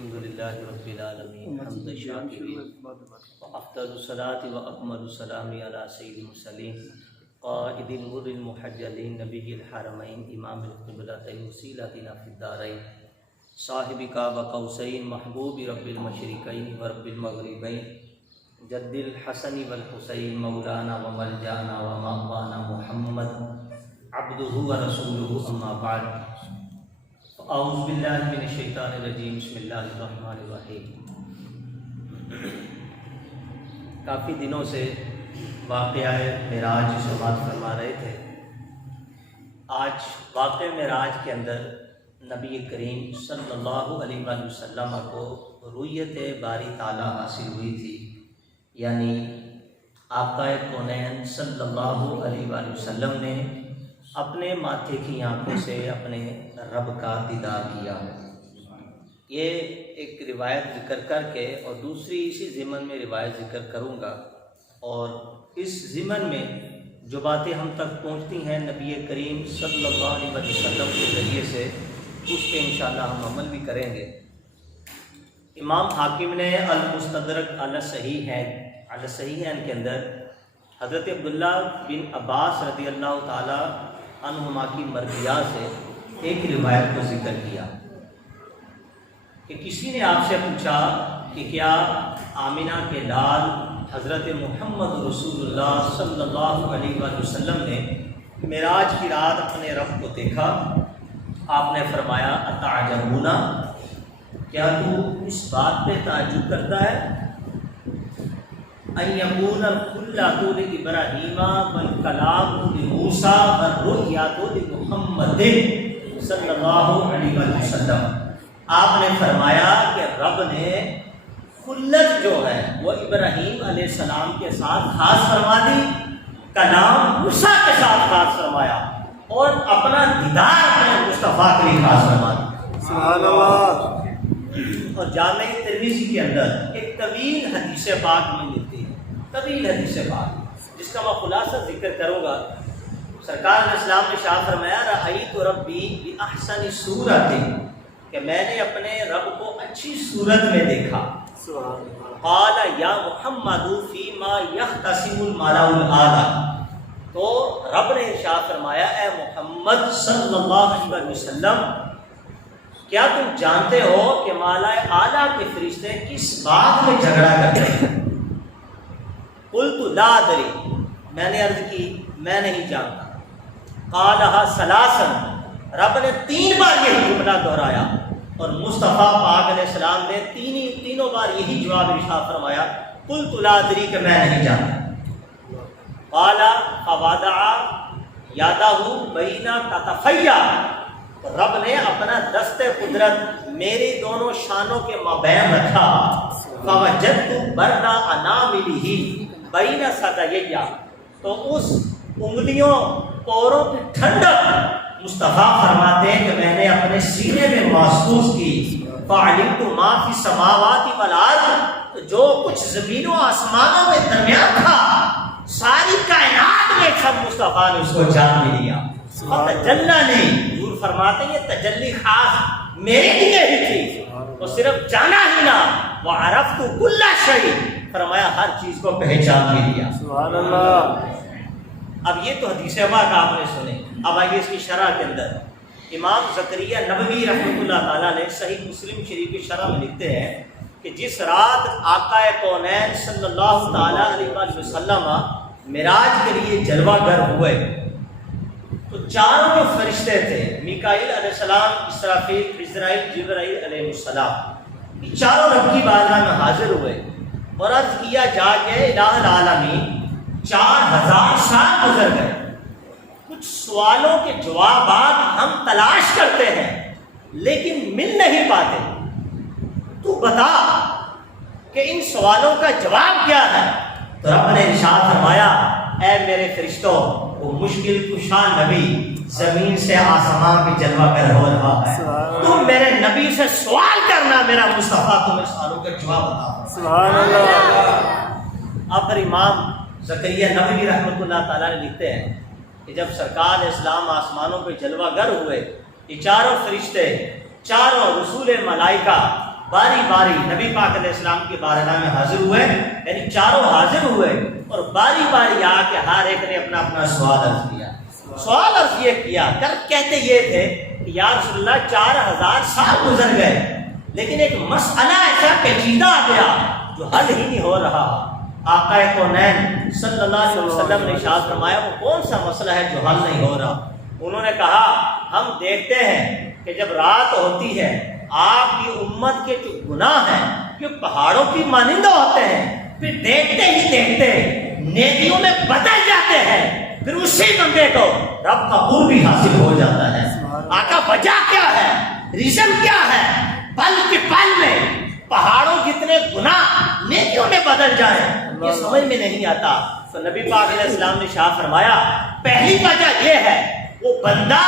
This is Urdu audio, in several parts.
الحمد للہ رب العالمین حمد الشاکرین وافضل الصلاۃ واکمل السلام علی سید المرسلین قائد الغر المحجلین نبی الحرمین امام القبلتین وسیلتنا فی الدارین صاحب کعب قوسین محبوب رب المشرقین و رب المغربین جد الحسن والحسین مولانا و ملجانا و مأوانا محمد عبدہ و رسولہ اما بعد اعوذ باللہ من الشیطان الرجیم بسم اللہ الرحمن الرحیم۔ کافی دنوں سے واقعہ معراج سماعت فرما رہے تھے۔ آج واقعہ معراج کے اندر نبی کریم صلی اللہ علیہ وآلہ وسلم کو رؤیت باری تعالیٰ حاصل ہوئی تھی، یعنی آقا کونین صلی اللہ علیہ وآلہ وسلم نے اپنے ماتھے کی آنکھوں سے اپنے رب کا دیدار کیا۔ یہ ایک روایت ذکر کر کے اور دوسری اسی ضمن میں روایت ذکر کروں گا، اور اس ضمن میں جو باتیں ہم تک پہنچتی ہیں نبی کریم صلی اللہ علیہ وسلم کے ذریعے سے، اس پہ انشاءاللہ ہم عمل بھی کریں گے۔ امام حاکم نے المستدرک علی الصحیحین کے اندر حضرت عبداللہ بن عباس رضی اللہ تعالی عنہما کی مرضیات سے ایک روایت کو ذکر کیا کہ کسی نے آپ سے پوچھا کہ کیا آمنہ کے لال حضرت محمد رسول اللہ صلی اللہ علیہ وآلہ وسلم نے معراج کی رات اپنے رب کو دیکھا؟ آپ نے فرمایا اتعجبون، کیا تو اس بات پہ تعجب کرتا ہے ان یکون الخلۃ لابراہیم والکلام لموسیٰ والرؤیات لمحمد صلی اللہ علیہ وسلم۔ آپ نے فرمایا کہ رب نے خلت جو ہے وہ ابراہیم علیہ السلام کے ساتھ خاص فرما دی، کلام موسیٰ کے ساتھ خاص فرمایا، اور اپنا دیدار اپنے مصطفیٰ کے لیے خاص فرما دی۔ سبحان اللہ۔ اور جامع ترمذی کے اندر ایک طویل حدیث پاک میں ملتی ہے، طویل حدیث پاک، جس کا میں خلاصہ ذکر کروں گا۔ سرکار علیہ السلام نے شاہ فرمایا رأیت ربی بأحسن صورت، کہ میں نے اپنے رب کو اچھی صورت میں دیکھا۔ قال یا محمد فیما یختصم الملأ الاعلی، تو رب نے ارشاد فرمایا اے محمد صلی اللہ علیہ وسلم، کیا تم جانتے ہو کہ مالا اعلیٰ کے فرشتے کس بات میں جھگڑا کرتے ہیں؟ قلت لا ادری، میں نے عرض کی میں نہیں جانتا۔ قالها ثلاثا، رب نے 3 بار یہی جملہ دہرایا، اور مصطفیٰ پاک علیہ السلام نے تینوں بار یہی جواب ارشاد فرمایا قلت لا ادری، کہ میں نہیں جانتا۔ قال فوضع یدہ بین کتفی، رب نے اپنا دست قدرت میری دونوں شانوں کے مابین رکھا۔ فوجدت برد اناملہ بین ثدیی، تو اس انگلیوں پوروں کی ٹھنڈک مصطفیٰ فرماتے ہیں کہ میں نے اپنے سینے میں محسوس کی۔ فعلمت ما فی السماوات والارض، تو جو کچھ زمین و آسمانوں میں درمیان تھا ساری کائنات میں سب مصطفیٰ نے اس کو جان بھی لیا۔ تجلی، حضور فرماتے ہیں یہ تجلی خاص میرے لیے ہی تھی، وہ صرف جانا ہی نہ، وعرفت کل شیء، فرمایا ہر چیز کو پہچان بھی لیا۔ سبحان اللہ۔ اب یہ تو حدیث پاک آپ نے سنے، اب آئیے اس کی شرح کے اندر۔ امام زکریا نبوی رحمۃ اللہ تعالیٰ نے صحیح مسلم شریف کی شرح میں لکھتے ہیں کہ جس رات آقا کونین صلی اللہ تعالیٰ علیہ وآلہ وسلم معراج کے لیے جلوہ گر ہوئے، تو چاروں جو فرشتے تھے میکائیل علیہ السلام، اسرافیل، عزرائیل، جبرائیل علیہ السلام، یہ چاروں رب کی بارگاہ میں حاضر ہوئے اور عرض کیا جا کے الہ العالمین 4000 سال گزر گئے، کچھ سوالوں کے جوابات ہم تلاش کرتے ہیں لیکن مل نہیں پاتے، تو بتا کہ ان سوالوں کا جواب کیا ہے؟ تو رب نے ارشاد فرمایا اے میرے فرشتوں، وہ مشکل کشا نبی زمین سے آسمان پہ جلوہ گر ہو رہا ہے، تم میرے نبی سے سوال کرنا، میرا مصطفیٰ تمہیں سوالوں کا جواب بتا۔ سبحان اللہ۔ اب پھر امام زکریا نبوی رحمۃ اللہ تعالیٰ نے لکھتے ہیں کہ جب سرکار اسلام آسمانوں پہ جلوہ گر ہوئے، یہ چاروں فرشتے، چاروں رسول ملائکہ باری باری نبی پاک علیہ السلام کی بارگاہ میں حاضر ہوئے، یعنی چاروں حاضر ہوئے اور باری باری آ کے ہر ایک نے اپنا اپنا سوال عرض کیا۔ سوال عرض یہ کیا، کہتے یہ تھے کہ یا رسول اللہ 4000 سال گزر گئے لیکن ایک مسئلہ ایسا پیچیدہ آ گیا جو حل ہی نہیں ہو رہا۔ آقا کونین صلی اللہ علیہ وسلم نے ارشاد فرمایا وہ کون سا مسئلہ ہے جو حل نہیں ہو رہا؟ انہوں نے کہا ہم دیکھتے ہیں کہ جب رات ہوتی ہے آپ کی امت کے جو گناہ ہیں جو پہاڑوں کی مانند ہوتے ہیں، پھر دیکھتے ہی دیکھتے نیکیوں میں بدل جاتے ہیں، پھر اسی بندے کو رب قبول بھی حاصل ہو جاتا ہے۔ آقا وجہ کیا ہے، ریزن کیا ہے؟ پل کے پل میں پہاڑوں جتنے گناہ نیکیوں میں بدل جائیں، یہ سمجھ میں نہیں آتا۔ تو نبی پاک علیہ السلام نے ارشاد فرمایا پہلی وجہ یہ ہے وہ بندہ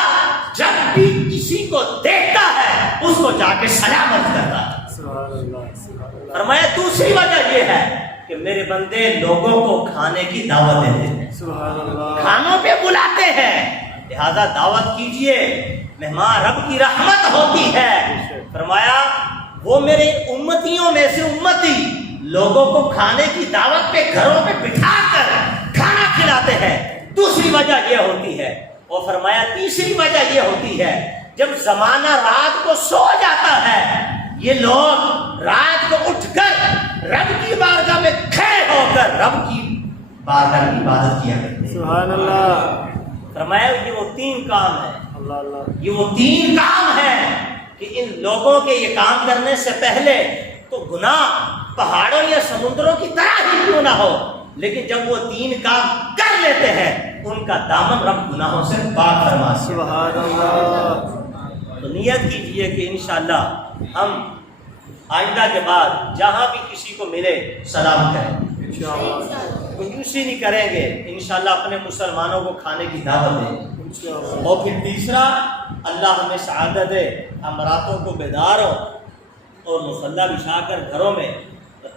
جب بھی کسی کو دیکھتا ہے اس کو جا کے سلام کرتا ہے۔ فرمایا دوسری وجہ یہ ہے کہ میرے بندے لوگوں کو کھانے کی دعوت دیتے ہیں، کھانوں پہ بلاتے ہیں، لہذا دعوت کیجئے، مہمان رب کی رحمت ہوتی ہے۔ فرمایا وہ میرے امتیوں میں سے امتی لوگوں کو کھانے کی دعوت پہ گھروں پہ بٹھا کر کھانا کھلاتے ہیں، دوسری وجہ یہ ہوتی ہے۔ اور فرمایا تیسری وجہ یہ ہوتی ہے جب زمانہ رات کو سو جاتا ہے یہ لوگ رات کو اٹھ کر رب کی بارگاہ میں کھڑے ہو کر رب کی بارگاہ کی عبادت کیا کرتے ہیں۔ سبحان اللہ۔ فرمایا یہ وہ تین کام ہے، اللہ اللہ، یہ وہ تین کام ہے کہ ان لوگوں کے یہ کام کرنے سے پہلے تو گناہ پہاڑوں یا سمندروں کی طرح ہی کیوں نہ ہو، لیکن جب وہ تین کام کر لیتے ہیں ان کا دامن رب گناہوں سے پاک فرما۔ سبحان اللہ۔ تو نیت کیجئے کہ انشاءاللہ ہم آئندہ کے بعد جہاں بھی کسی کو ملے سلام کریں، کنجوسی نہیں کریں گے، انشاءاللہ اپنے مسلمانوں کو کھانے کی دعوت دیں۔ اور پھر تیسرا اللہ ہمیں سعادت دے ہم راتوں کو بیدار ہوں اور مصلی بچھا کر گھروں میں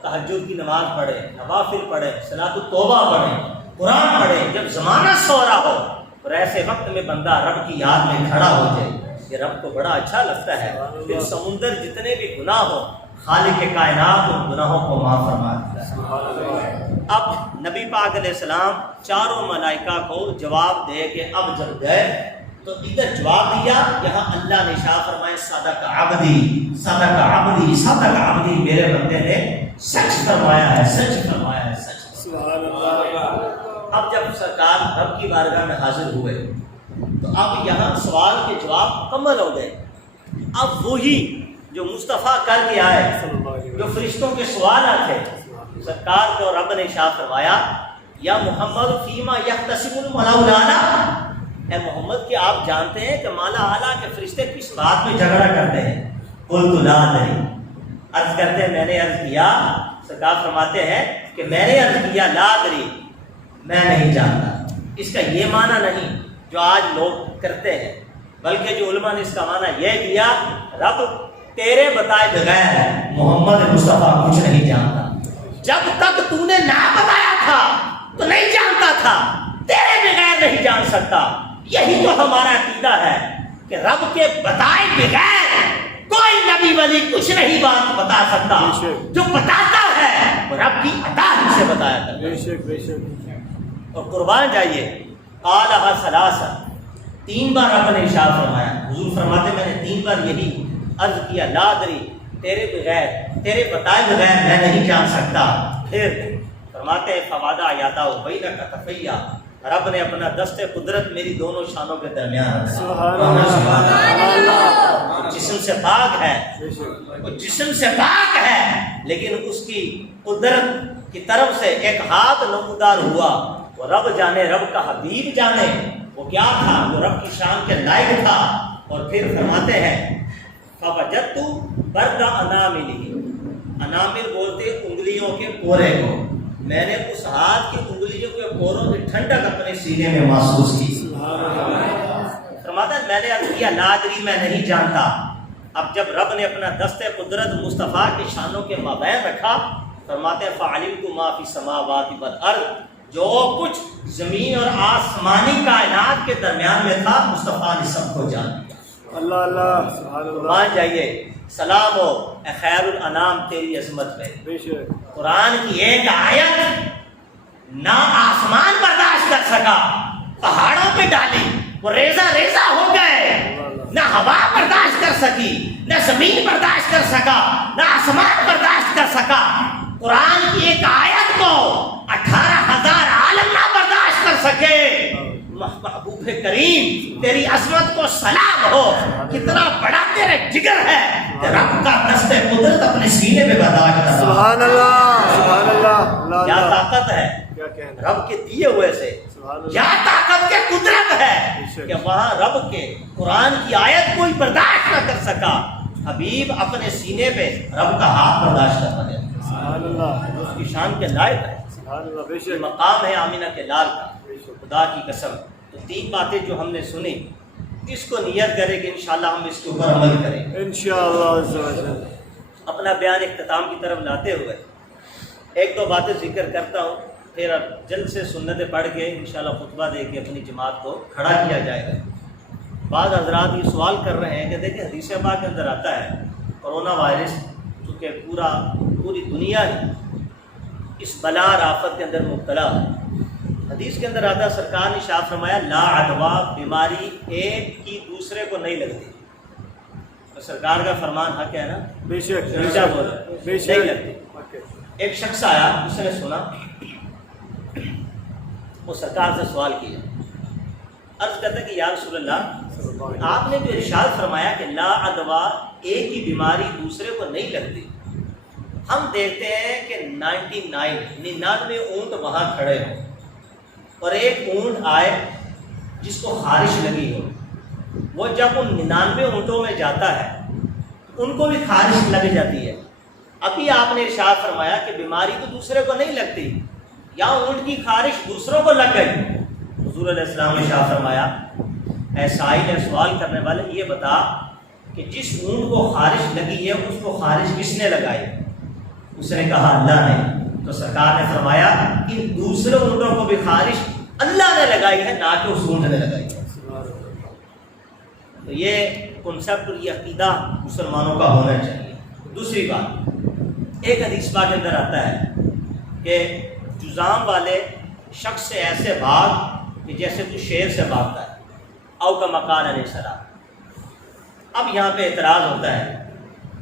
تہجد کی نماز پڑھیں، نوافل پڑھیں، صلاۃ التوبہ پڑھیں، قرآن پڑھیں، جب زمانہ سو رہا ہو اور ایسے وقت میں بندہ رب کی یاد میں کھڑا ہو جائے، یہ رب کو بڑا اچھا لگتا ہے۔ پھر سمندر جتنے بھی گناہ ہو خالق کائنات ان گناہوں کو معاف فرما دیتا ہے۔ اب نبی پاک علیہ السلام چاروں ملائکہ کو جواب دے کے اب جب گئے تو ادھر جواب دیا، یہاں اللہ نے ارشاد فرمایا صدق عبدی صدق عبدی صدق عبدی، میرے بندے نے سچ فرمایا ہے، سچ فرمایا ہے، سچ۔ سبحان اللہ۔ اب جب سرکار رب کی بارگاہ میں حاضر ہوئے تو اب یہاں سوال کے جواب مکمل ہو گئے۔ اب وہی جو مصطفیٰ کر کے آئے، جو فرشتوں کے سوالات تھے، سرکار کو رب نے ارشاد فرمایا یا محمد فیما یختصم الملأ الاعلی، اے محمد کہ آپ جانتے ہیں کہ مالا اعلیٰ کے فرشتے کس بات میں جھگڑا کرتے ہیں؟ قلت لا ادری، عرض کرتے ہیں میں نے عرض کیا، سرکار فرماتے ہیں کہ میں نے عرض کیا لا ادری، میں نہیں جانتا۔ اس کا یہ معنی نہیں جو آج لوگ کرتے ہیں، بلکہ جو علماء نے اس کا معنی یہ کیا رب تیرے بتائے بغیر محمد مصطفیٰ کچھ نہیں جانتا، جب تک تو نے نہ بتایا تھا تو نہیں جانتا تھا، تیرے بغیر نہیں جان سکتا۔ یہی تو ہمارا عقیدہ ہے کہ رب کے بتائے بغیر کوئی نبی ولی کچھ نہیں بات بتا سکتا، جو بتاتا ہے وہ رب کی عطا ہی سے بتایا کرتا ہے۔ بے شک بے شک۔ اور قربان جائیے قالها ثلاثا، 3 بار رب نے ارشاد فرمایا، حضور فرماتے میں نے 3 بار یہی عرض کیا لا ادری، تیرے بغیر تیرے بتائے بغیر میں نہیں جان سکتا۔ پھر فرماتے ہیں فوادا یادا بین کتفیا، رب نے اپنا دست قدرت میری دونوں شانوں کے درمیان رکھا۔ سبحان اللہ۔ وہ جسم سے پاک ہے، بے شک۔ وہ جسم سے پاک ہے، لیکن اس کی قدرت کی طرف سے ایک ہاتھ نمودار ہوا، وہ رب جانے، رب کا حبیب جانے وہ کیا تھا، وہ رب کی شان کے لائق تھا۔ اور پھر فرماتے ہیں فوجدت برد اناملہ، انامل بولتے انگلیوں کے پورے کو، میں نے اس ہاتھ کی انگلیوں کے پوروں کی ٹھنڈک اپنے سینے میں محسوس کی۔ فرماتا ہے میں نے عرض کیا لا ادری، میں نہیں جانتا۔ اب جب رب نے اپنا دست قدرت مصطفیٰ کی شانوں کے مابین رکھا، فرماتے ہیں فعلمت ما فی السماوات والارض، جو کچھ زمین اور آسمانی کائنات کے درمیان میں تھا مصطفیٰ نے سب کو جان دیا۔ اللہ اللہ، سبحان اللہ۔ مان جائیے سلام ہو اے خیر الانام تیری عظمت پہ۔ بے شک قرآن کی ایک آیت نہ آسمان برداشت کر سکا، پہاڑوں پہ ڈالی وہ ریزہ ریزہ ہو گئے، نہ ہوا برداشت کر سکی، نہ زمین برداشت کر سکا، نہ آسمان برداشت کر سکا۔ قرآن کی ایک آیت کو 18,000 عالم نہ برداشت کر سکے۔ محبوب کریم تیری عظمت کو سلام ہو، کتنا بڑا تیرے جگر ہے کہ رب کا دست قدرت اپنے سینے میں برداشت کر رہا۔ سبحان اللہ سبحان اللہ اللہ کیا اللہ طاقت ہے کیا کہنا رب کے دیے ہوئے سے، سبحان اللہ کیا طاقت کے قدرت ہے کہ وہاں رب کے قرآن کی آیت کوئی برداشت نہ کر سکا، حبیب اپنے سینے پہ رب کا ہاتھ برداشت کرتا ہے۔ سبحان اللہ اس کی شان کے لائق ہے، سبحان اللہ بے یہ شک مقام ہے آمینہ کے لال کا۔ بے شک خدا کی قسم تو 3 باتیں جو ہم نے سنی اس کو نیت کرے کہ انشاءاللہ ہم اس کے اوپر عمل کریں گے۔ انشاءاللہ عز و جل اپنا بیان اختتام کی طرف لاتے ہوئے 1-2 باتیں ذکر کرتا ہوں، پھر اب جلد سے سنتیں پڑھ کے انشاءاللہ خطبہ دے کے اپنی جماعت کو کھڑا کیا جائے گا۔ بعض حضرات یہ سوال کر رہے ہیں کہ دیکھیں حدیث پاک کے اندر آتا ہے کرونا وائرس چونکہ پوری دنیا ہی اس بلا اور آفت کے اندر مبتلا ہے۔ حدیث کے اندر آتا ہے سرکار نے ارشاد فرمایا لا عدویٰ، بیماری ایک کی دوسرے کو نہیں لگتی۔ تو سرکار کا فرمان حق ہے نا، بے شک کیا بولا بے نہیں شک لگتی۔ ایک شخص آیا، اس نے سنا، وہ سرکار سے سوال کیا، عرض کرتا کہ یا رسول اللہ آپ نے جو ارشاد فرمایا کہ لا عدویٰ ایک کی بیماری دوسرے کو نہیں لگتی، ہم دیکھتے ہیں کہ 99 اونٹ وہاں کھڑے ہوں اور ایک اونٹ آئے جس کو خارش لگی ہو، وہ جب ان 99 اونٹوں میں جاتا ہے ان کو بھی خارش لگ جاتی ہے۔ ابھی آپ نے ارشاد فرمایا کہ بیماری تو دوسرے کو نہیں لگتی، یا اونٹ کی خارش دوسروں کو لگ گئی۔ حضور علیہ السلام نے ارشاد فرمایا اے سائل ہے سوال کرنے والے یہ بتا کہ جس اونٹ کو خارش لگی ہے اس کو خارش کس نے لگائی؟ اس نے کہا اللہ نے۔ تو سرکار نے فرمایا کہ دوسرے اونٹوں کو بھی خارش اللہ نے لگائی ہے، نہ کہ اس اونٹ نے لگائی ہے۔ تو یہ کنسیپٹ اور یہ عقیدہ مسلمانوں کا ہونا چاہیے۔ دوسری بات، ایک حدیث پاک کے اندر آتا ہے کہ جذام والے شخص سے ایسے بھاگ کہ جیسے تو شیر سے بھاگتا ہے، او کا مکان علیہ السلام۔ اب یہاں پہ اعتراض ہوتا ہے،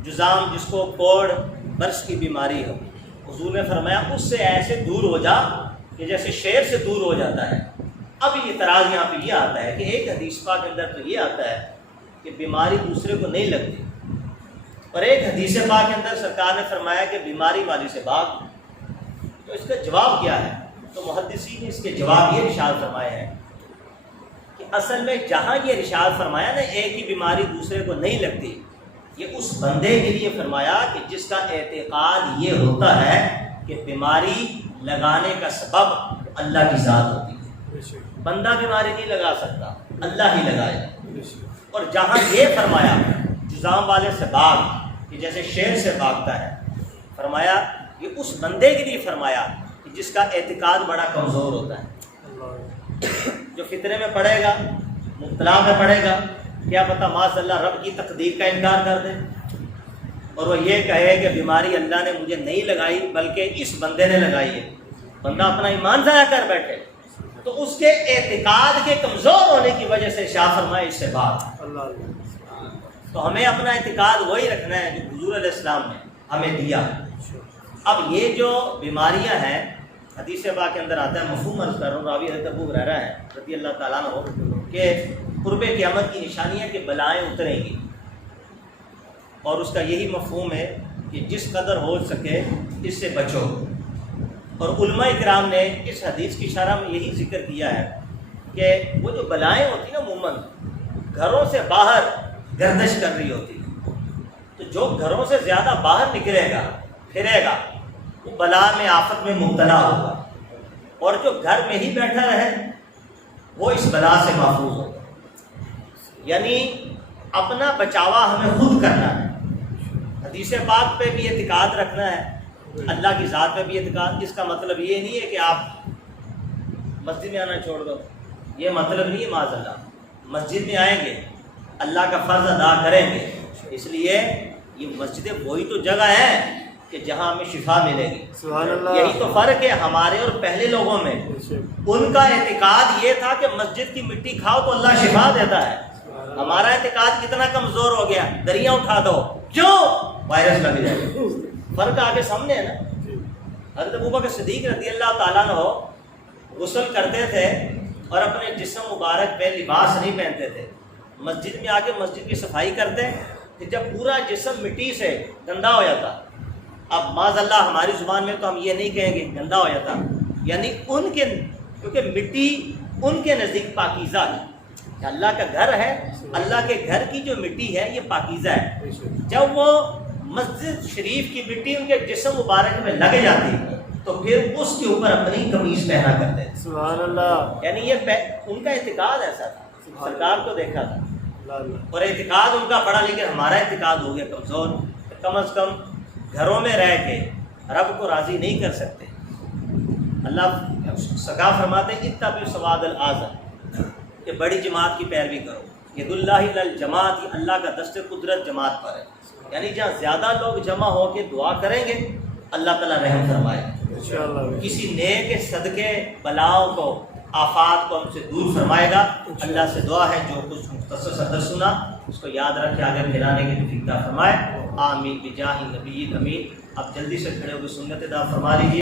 جذام جس کو کوڑ برس کی بیماری ہو، حضور نے فرمایا اس سے ایسے دور ہو جا کہ جیسے شیر سے دور ہو جاتا ہے۔ اب یہ اعتراض یہاں پہ یہ آتا ہے کہ ایک حدیث پاک کے اندر تو یہ آتا ہے کہ بیماری دوسرے کو نہیں لگتی، اور ایک حدیث پاک کے اندر سرکار نے فرمایا کہ بیماری والی سے بھاگ۔ تو اس کا جواب کیا ہے؟ تو محدثین نے اس کے جواب یہ ارشاد فرمایا ہے کہ اصل میں جہاں یہ ارشاد فرمایا نا ایک ہی بیماری دوسرے کو نہیں لگتی، یہ اس بندے کے لیے فرمایا کہ جس کا اعتقاد یہ ہوتا ہے کہ بیماری لگانے کا سبب اللہ کی ذات ہوتی ہے، بندہ بیماری نہیں لگا سکتا، اللہ ہی لگائے۔ اور جہاں یہ فرمایا جذام والے سے بھاگ کہ جیسے شیر سے بھاگتا ہے، فرمایا یہ اس بندے کے لیے فرمایا کہ جس کا اعتقاد بڑا کمزور ہوتا ہے، جو فتنے میں پڑے گا، مبتلا میں پڑے گا، کیا پتہ معاذ اللہ رب کی تقدیر کا انکار کر دے اور وہ یہ کہے کہ بیماری اللہ نے مجھے نہیں لگائی بلکہ اس بندے نے لگائی ہے، بندہ اپنا ایمان ضائع کر بیٹھے، تو اس کے اعتقاد کے کمزور ہونے کی وجہ سے شاہ فرمائے اس سے بات۔ تو ہمیں اپنا اعتقاد وہی رکھنا ہے جو حضور علیہ السلام نے ہمیں دیا۔ اب یہ جو بیماریاں ہیں حدیث پاک کے اندر آتا ہے، مفہوم عرض کر رہا ہوں، راوی حضرت ابو ہریرہ ہے رضی اللہ تعالیٰ عنہ کہ قرب قیامت کی نشانی ہے کہ بلائیں اتریں گی، اور اس کا یہی مفہوم ہے کہ جس قدر ہو سکے اس سے بچو۔ اور علماء کرام نے اس حدیث کی شرح میں یہی ذکر کیا ہے کہ وہ جو بلائیں ہوتی ہیں نا عموماً گھروں سے باہر گردش کر رہی ہوتی، تو جو گھروں سے زیادہ باہر نکلے گا پھرے گا وہ بلا میں آفت میں مبتلا ہوگا، اور جو گھر میں ہی بیٹھا رہے وہ اس بلا سے محفوظ ہوگا۔ یعنی اپنا بچاوا ہمیں خود کرنا ہے، حدیث پاک پہ بھی اعتقاد رکھنا ہے، اللہ کی ذات پہ بھی اعتقاد۔ اس کا مطلب یہ نہیں ہے کہ آپ مسجد میں آنا چھوڑ دو، یہ مطلب نہیں ہے، معاذ اللہ مسجد میں آئیں گے، اللہ کا فرض ادا کریں گے، اس لیے یہ مسجدیں وہی تو جگہ ہیں کہ جہاں ہمیں شفا ملے گی. سبحان اللہ. یہی تو فرق ہے ہمارے اور پہلے لوگوں میں. ان کا اعتقاد یہ تھا کہ مسجد کی مٹی کھاؤ تو اللہ شفا دیتا ہے. ہمارا اعتقاد کتنا کمزور ہو گیا, دریا اٹھا دو, کیوں؟ وائرس لگ جائے گا. فرق آگے سامنے ہے نا. حضرت ابوبکر صدیق رضی اللہ تعالیٰ عنہ غسل کرتے تھے اور اپنے جسم مبارک پہ لباس نہیں پہنتے تھے. مسجد میں آ کے مسجد کی صفائی کرتے کہ جب پورا جسم مٹی سے گندا ہو جاتا. اب معاذ اللہ ہماری زبان میں تو ہم یہ نہیں کہیں گے گندا ہو جاتا, یعنی ان کے, کیونکہ مٹی ان کے نزدیک پاکیزہ ہے. اللہ کا گھر ہے, اللہ کے گھر کی جو مٹی ہے یہ پاکیزہ ہے. جب وہ مسجد شریف کی مٹی ان کے جسم مبارک میں لگ جاتی تو پھر اس کے اوپر اپنی قمیص پہنا کرتے. سبحان اللہ. یعنی یہ ان کا اعتقاد ایسا تھا. سرکار کو دیکھا تھا اور اعتقاد ان کا بڑا, لیکن ہمارا اعتقاد ہو گیا کمزور. کم از کم گھروں میں رہ کے رب کو راضی نہیں کر سکتے. اللہ سگا فرماتے ہیں اتبعوا سواد الاعظم, کہ بڑی جماعت کی پیروی کرو. ید اللہ الجماعت, یہ اللہ کا دست قدرت جماعت پر ہے. یعنی جہاں زیادہ لوگ جمع ہو کے دعا کریں گے اللہ تعالیٰ رحم فرمائے. انشاءاللہ. کسی نیک صدقے بلاؤں کو, آفات کو ہم سے دور فرمائے گا. اللہ سے دعا ہے جو کچھ مختصر صدر سنا اس کو یاد رکھے آگے پھیلانے کی توفیق عطا فرمائے. آمین بجاہ نبی امین. آپ جلدی سے کھڑے ہو کے سنت ادا فرما لیجیے.